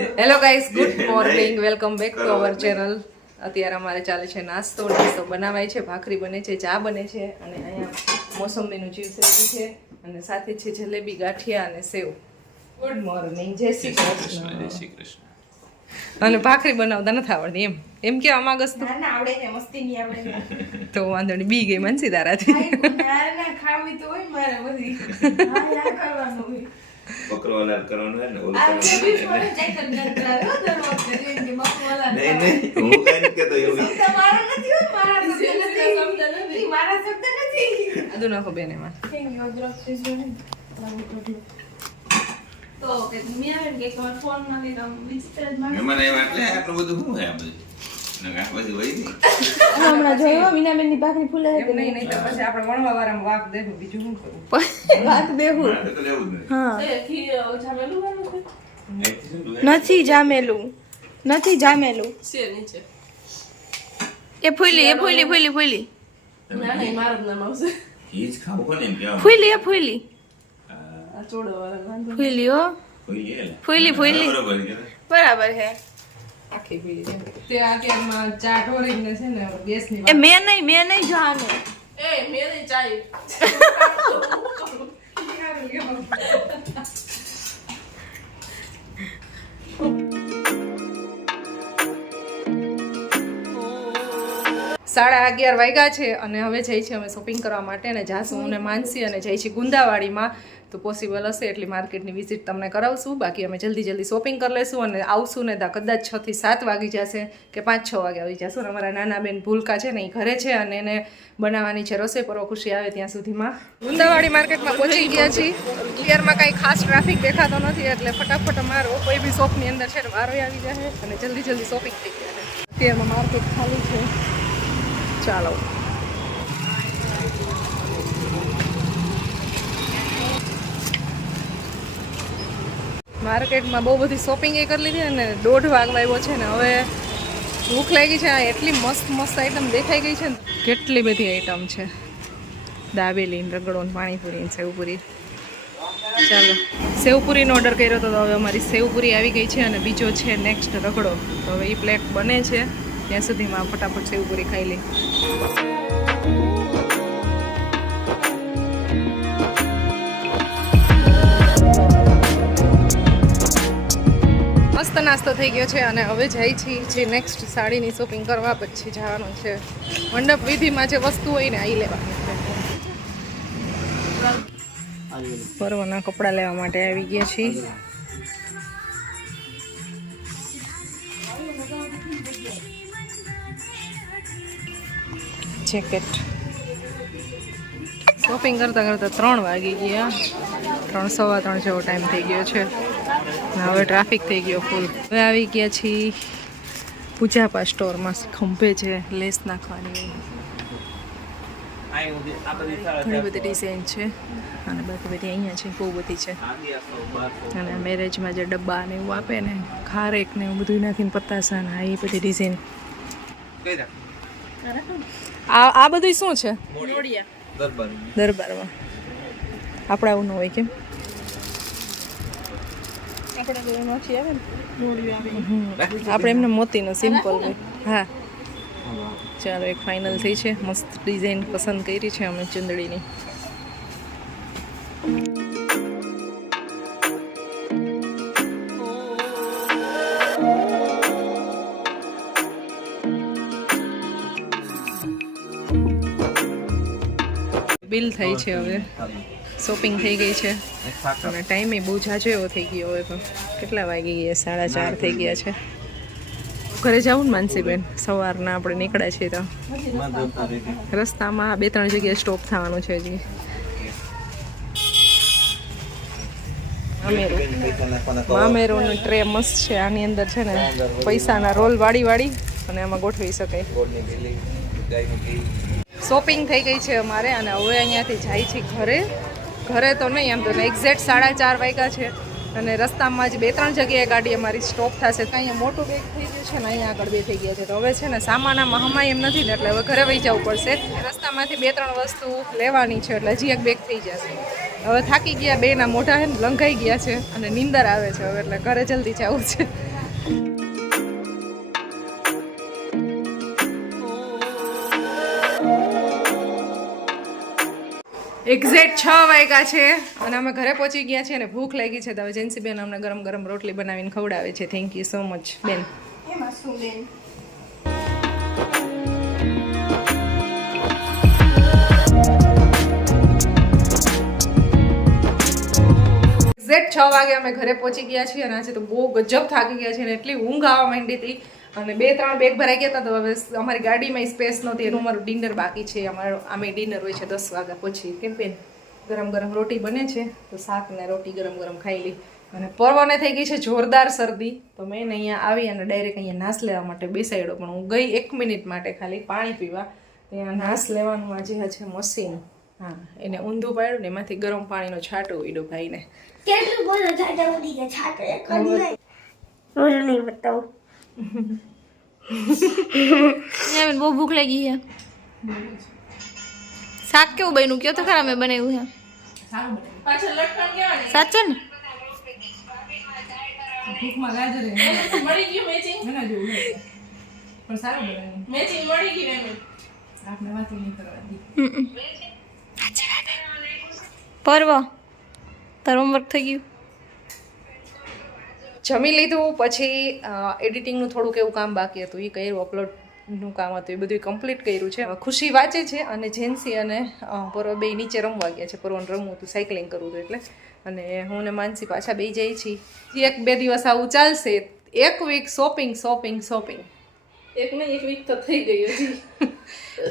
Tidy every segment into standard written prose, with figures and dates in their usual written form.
Hello guys, good morning, welcome back to our channel. અત્યારે અમારે ચાલે છે નાસ્તો બનાવાય છે, ભાખરી બને છે, ચા બને છે અને અહીંયા મોસંબીનું જ્યુસ રેડી છે અને સાથે છે જલેબી, ગાંઠિયા અને સેવ. ગુડ મોર્નિંગ, જય શ્રી કૃષ્ણ. જય શ્રી કૃષ્ણ. અને ભાખરી બનાવતા નથી આવડતી એમ કે અમાગસ તો આવડે છે, મસ્તી ની આવડે તો વાંધો નહીં, બી ગઈ મનસી તારાથી. ના ખાવી તો હોય મારે બધી આ કરવાનું હોય. બકરો હલાલ કરવાનો હોય ને, ઓલું આ કરવાનું બી હોય ફોન ને. ચેક કરાવ્યો દર વખતે કે મકવાલા નહીં, હું કઈ નથી કહેતો એવું. તમારો નથી હો, મારા શબ્દ નથી મારા શબ્દ નથી. આદુ નાખો બેન એમાં. થેન્ક યુ અદરક સીઝન તો કે મિયા કે તમાર ફોન માં કે વિસ્તર માં મહેમાન આવ્યા એટલે આટલું બધું શું હે આ બધું? નકા પછી વહી નહીં. હમણાં જોયો મીનાબેન ની ભાખરી ફૂલે એમ નહીં તો પછી આપણે વણવા વાળામાં વાક દેવું, બીજું શું કરવું? વાત દેવું મારે તો લેવું જ નહીં. હા અહીંથી શું તું? નથી જામેલું એ ફૂલી ઘી જ ખાવું કોને એમ કહેવાનું? ફૂલી હા, ફૂલી હો કોઈ લે લે. ફૂલી બરોબર છે. બરાબર હે આખી પીળી છે. તે આ કેમાં ચા ઢોળીને છે ને ગેસની એ મેં નહીં જાનું સાડા 11 વાગ્યા છે અને હવે જઈ છે અમે શોપિંગ કરવા માટે અને જાસુ અને માનસી અને જઈ છે ગુંદાવાડીમાં. તો પોસિબલ હશે એટલી માર્કેટની વિઝિટ તમને કરાવશું. બાકી અમે જલ્દી શોપિંગ કરી લઈશું અને આવશું ને કદાચ 6 થી 7 વાગી જશે કે 5-6 વાગે આવી જશું. અને અમારા નાના બેન ભૂલકા છે ને એ ઘરે છે અને એને બનાવવાની છે રસોઈ. પર ખુશી આવે ત્યાં સુધીમાં ગુંદાવાડી માર્કેટમાં પહોંચી ગયા છીએ. અત્યારમાં કાંઈ ખાસ ટ્રાફિક દેખાતો નથી એટલે ફટાફટ અમારો કોઈ બી શોપની અંદર છે ને વારો આવી જશે અને જલ્દી શોપિંગ થઈ ગયા છે. અત્યારમાં માર્કેટ ખાલી છે. ચાલો માર્કેટમાં બહુ બધી શોપિંગ એ કરી લીધી અને 1:30 વાગવા આવ્યો છે ને હવે ભૂખ લાગી છે. એટલી મસ્ત આઈટમ દેખાઈ ગઈ છે ને, કેટલી બધી આઈટમ છે. દાબેલી, રગડો, પાણીપુરી, સેવપુરી. ચાલો સેવપુરીનો ઓર્ડર કર્યો હતો તો હવે અમારી સેવપુરી આવી ગઈ છે અને બીજો છે નેક્સ્ટ રગડો. તો હવે એ પ્લેટ બને છે ત્યાં સુધીમાં ફટાફટ સેવપુરી ખાઈ લઈ. મસ્ત નાસ્તો થઈ ગયો છે અને હવે જાય છીએ જે નેક્સ્ટ સાડીની શોપિંગ કરવા. પછી જવાનું છે મંડપ વિધિમાં જે વસ્તુ હોય ને આ લેવાની છે. પર્વના કપડાં લેવા માટે આવી ગયા છીએ. જેકેટ શોપિંગ કરતા 3 વાગી ગયા. 3:15 જેવો ટાઈમ થઈ ગયો છે. હવે ટ્રાફિક થઈ ગયો ફૂલ. હવે આવી ગયા છીએ પૂજાપા સ્ટોરમાં. ખંભે છે લેસ નાખવાની, ઘણી બધી ડિઝાઇન છે અને બાકી બધી અહીંયા છે, બહુ બધી છે. અને મેરેજમાં જે ડબ્બા ને એવું આપે ને, ખારેક ને એવું બધું નાખીને પતાસા ને એ બધી ડિઝાઇન. આ બધું શું છે? દરબારમાં. આપણે આવું ન હોય કેમ? આપણે એમને મોતીનો સિમ્પલ હોય. હા ચાલો, એક ફાઇનલ થઈ છે. મસ્ત ડિઝાઇન પસંદ કરી છે અમે ચુંદડીની. બિલ થઈ છે, હવે શોપિંગ થઈ ગઈ છે અને ટાઈમે બહુ જાજો એવો થઈ ગયો. હવે તો કેટલા વાગી ગયા? 4:30 થઈ ગયા છે. ઘરે જવું ને માનસીબેન? સવારના આપણે નીકળ્યા છીએ તો રસ્તામાં 2-3 જગ્યાએ સ્ટોપ થવાનું છે હજી. મામેરોની ટ્રે મસ્ત છે. આની અંદર છે ને પૈસાના રોલ વાળી અને આમાં ગોઠવી શકાય. શોપિંગ થઈ ગઈ છે અમારે અને હવે અહીંયાથી જાય છે ઘરે તો નહીં, આમ તો એક્ઝેક્ટ 4:30 વાગ્યા છે અને રસ્તામાં જ 2-3 જગ્યાએ ગાડી અમારી સ્ટોપ થશે. અહીંયા મોટું બેગ થઈ ગયું છે ને અહીંયા આગળ 2 થઈ ગયા છે. તો હવે છે ને સામાનામાં હમાય એમ નથી ને એટલે હવે ઘરે વહી જવું પડશે. રસ્તામાંથી 2-3 વસ્તુ લેવાની છે એટલે હજી એક બેગ થઈ જશે. હવે થાકી ગયા, બેના મોઢા હે ને લંઘાઈ ગયા છે અને નીંદર આવે છે હવે, એટલે ઘરે જલ્દી જવું છે. એક્ઝેક્ટ 6 વાગ્યા છે અને અમે ઘરે પહોંચી ગયા છીએ અને ભૂખ લાગી છે. તો હવે જેન્સી બેન અમને ગરમ ગરમ રોટલી બનાવીને ખવડાવે છે. થેન્ક યુ સો મચ બેન. એમાં શું બેન? એક્ઝેક્ટ 6 વાગે અમે ઘરે પહોંચી ગયા છીએ અને આજે તો બહુ ગજબ થાકી ગયા છે અને એટલી ઊંઘ આવવા માંડી હતી અને 2-3 બેગ ભરાઈ ગયા હતા. તો હવે અમારી ગાડીમાં સ્પેસ નહોતી, એનું અમારું ડિનર બાકી છે. અમારું આમે ડિનર હોય છે 10 વાગ્યા પછી. કેમ બેન? ગરમ ગરમ રોટી બને છે તો શાક ને રોટી ગરમ ગરમ ખાઈ લી. અને પર્વને થઈ ગઈ છે જોરદાર શરદી, તો મેં અહીંયા આવી અને ડાયરેક્ટ અહીંયા નાશ લેવા માટે બેસાડ્યો. પણ હું ગઈ 1 મિનિટ માટે ખાલી પાણી પીવા. ત્યાં નાશ લેવાનું આજે છે મશીન. હા, એને ઊંધું પાડ્યું ને એમાંથી ગરમ પાણીનો છાંટો ઉડ્યો ભાઈને. કેટલું બોલો છાટા ઉડી ગયા છાટા એક નહીં રોજ નહીં બતાવું યાર બહુ ભૂખ લાગી છે. શાક કેવું બન્યું કયો તો ખરા મેં બનાવ્યું છે. સારું બને. પાછળ લટકણ કેવાની? સાચું ને? ભૂખમાં ગાજર મળી ગયું મેચિંગ એના જેવું પણ સારું બને. મેચિંગ મળી ગયું એનું. આપણે વાત નહીં કરવા દી. પરવા તારું હોમવર્ક થઈ ગયું? જમી લીધું પછી એડિટિંગનું થોડુંક એવું કામ બાકી હતું, એ કર્યું. અપલોડનું કામ હતું, એ બધું કમ્પ્લીટ કર્યું છે. ખુશી વાંચે છે અને જેન્સી અને પર્વ બે નીચે રમવા ગયા છે. પર્વને રમવું હતું, સાયકલિંગ કરવું હતું એટલે. અને હું ને માનસી પાછા બે જઈ છીએ. 1-2 દિવસ આવું ચાલશે. 1 વીક શોપિંગ શોપિંગ શોપિંગ. એક વીક તો થઈ ગઈ હજી.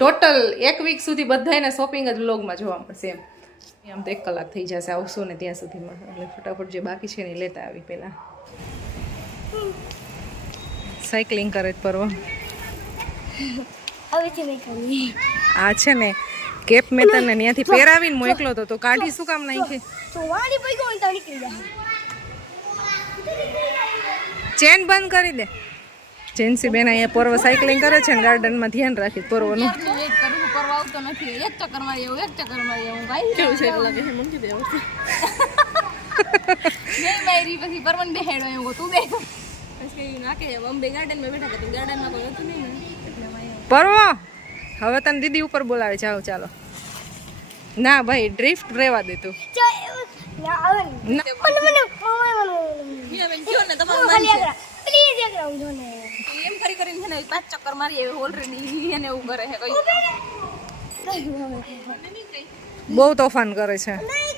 ટોટલ 1 વીક સુધી બધાને શોપિંગ જ વ્લોગમાં જોવા મળશે એમ. આમ તો 1 કલાક થઈ જશે આવશો ને ત્યાં સુધીમાં. એટલે ફટાફટ જે બાકી છે ને એ લેતા આવી પહેલાં. સાયકલિંગ કરે જ પરવા. હવે છે મેં કરી આ છે ને કેપ મેં તને ત્યાંથી પહેરાવીને મોકલો તો કાઢી શું કામ નાખી? તો વાડી પઈ ગયો તો નીકળી જાય. ચેન બંધ કરી દે. જેન્સી બેન અહીંયા પર્વ સાયકલિંગ કરે છે ને ગાર્ડનમાં ધ્યાન રાખી પર્વનું. વેટ કરું છું પરવા આવતો નથી. એક ચક્કર મારી આવું, એક ચક્કર મારી આવું. કાઈ કેવું છે લાગે છે મને દે આવશે. નહીં મારી પછી પરવન બેહેડો એવું તું બે. પછી નાકે બોમ્બે ગાર્ડનમાં બેઠા હતા, ગાર્ડનમાં કોઈ હતું નહીં ને એટલે માયા. પર્વ હવે તને દીદી ઉપર બોલાવે. જાઓ ચાલો. ના ભાઈ ડ્રિફ્ટ રહેવા દે તું. ના આવે ને મને મીના બેન કયો ને તમારું માન છે. પ્લીઝ એક રાઉન્ડ જો ને એમ કરી કરીને છે ને 5 ચક્કર મારી આવે ઓલરેડી. એને એવું કરે છે કઈ બહુ તોફાન કરે છે. નહીં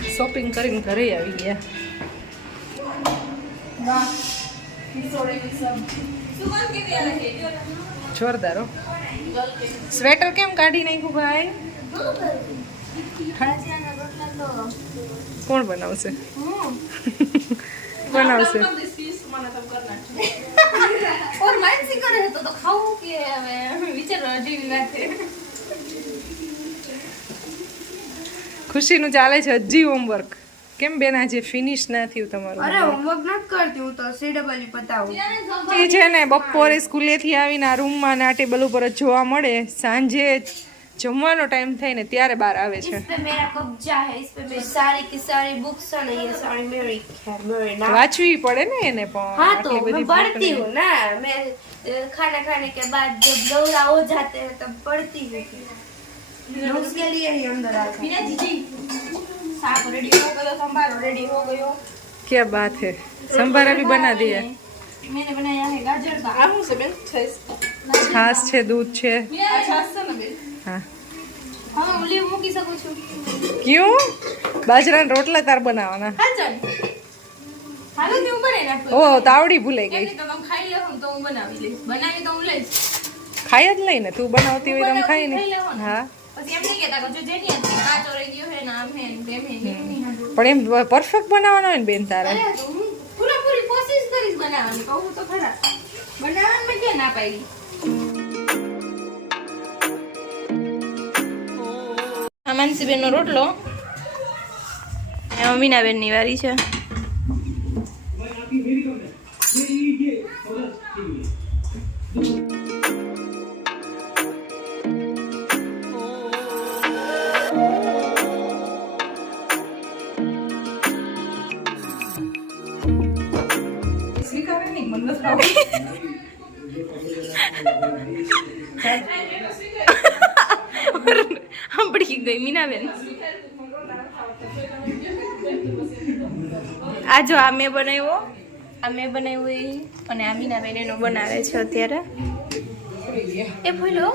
કરે શોપિંગ કરીને ઘરે આવી ગયા. જોરદાર હો. સ્વેટર કેમ કાઢી નાખ્યું ભાઈ? કોણ બનાવશે? બનાવશે. और मानसी करे तो खाऊं કે હવે વિચારવા જેવી વાત છે. ખુશીનું ચાલે છે હજી હોમવર્ક. કેમ બેન આજે ફિનિશ ના થયું તમારું? અરે હોમવર્ક નથી કરતી હું તો CW પતાવું. એ છે ને બપોરે સ્કૂલેથી આવીને આ રૂમમાં ના ટેબલ ઉપર જ જોવા મળે. સાંજે જમવાનો ટાઈમ થાય ને ત્યારે બહાર આવે છે. इस पे मेरा कब्जा है इस पे मेरी सारी की सारी बुक्स है ना ये सारी मेरी है मेरी ना વાંચવી પડે ને એને પણ. हाँ तो આટલી બધી मैं पढ़ती हूँ ना मैं खाना खाने के बाद जब दौरा हो जाते हैं तब पढ़ती हूँ नोट्स के लिए ही अंदर आता बिना जीजी साग रेडी हो गयो, संभारो रेडी हो गयो. क्या बात है. संभारा भी बना दिया. मैंने बनाया है गाजर का. આ હું છે બેન? છાશ છે, દૂધ છે. આ છાસ છે ને બેન? હા. હા હું લીવ મૂકી શકું છું. ક્યું? બાજરાના રોટલા તાર બનાવવાના. હા ચાલ હાલો તે હું બનાવી નાખું. ઓ તાવડી ભૂલાઈ ગઈ. તો તમે ખાઈ લો તો હું બનાવી લઈશ. બનાવી તો હું લઈશ. ખાઈ જ લઈને તું બનાવતી હોય તો ખાઈ ને. ખાઈ લેવાનું. હા પછી એમ નહીં કહેતા કે જો જેની હતી કાચો રહી ગયો હે ને આમ હે ને તેમ હે ને એવું નહીં હાંડવું. પણ એમ પરફેક્ટ બનાવવાનો હોય ને બેન તારે. અરે તો હું પૂરેપૂરી કોશિશ કરીશ બનાવવાની. કહું તો ખરા બનાવવાનું મેં ક્યાં ના પાડી. આ માનસીબેનનો રોટલો એમાં મીનાબેનની વારી છે. સાંભળી ગઈ મીનાબેન. આ જો આ મેં બનાવ્યો, એ અને આ મીનાબેન એનો બનાવે છે અત્યારે. એ ભૂલો